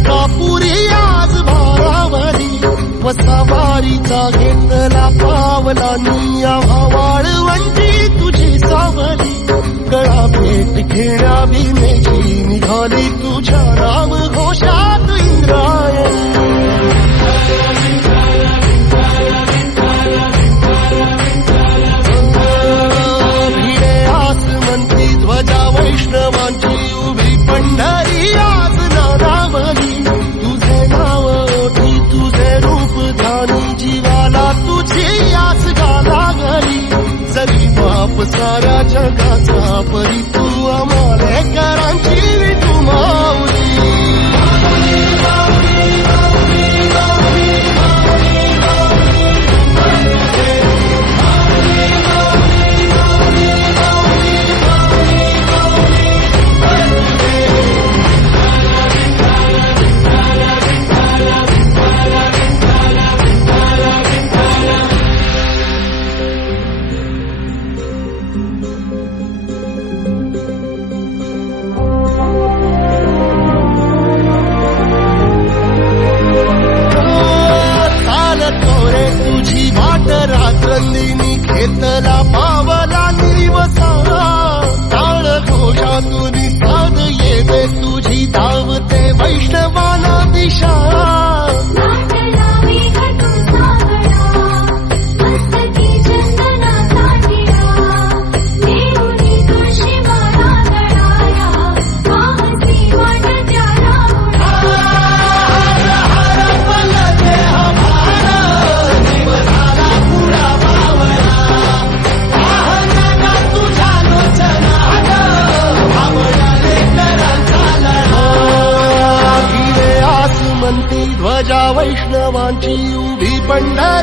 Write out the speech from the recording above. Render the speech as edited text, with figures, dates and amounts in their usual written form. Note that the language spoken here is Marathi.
तुळजापुरी आज भारावरी वसावारीचा घेतला पावला निया वाळवंटी तुझी सावली गळा भेट घेण्या भीमेची निघाली तुझ्या राम घोषात इंद्रायणी भिडे आसमंती ध्वजा वैष्णवांची उभी पंढरी आज नारावली तुझे नाव ओठी तुझे रूप ध्यानी जीवाला तुझी आस गाला घरी जरी बाप साऱ्या जगाचा परी तू आमालेकरांची विठू माऊली रात्रंदिनी घेतला पावला निवसा टाळ घोषातून साध येते तुझी धावते वैष्णवाला दिशा ध्वजा वैष्णवांची उभी पंढरी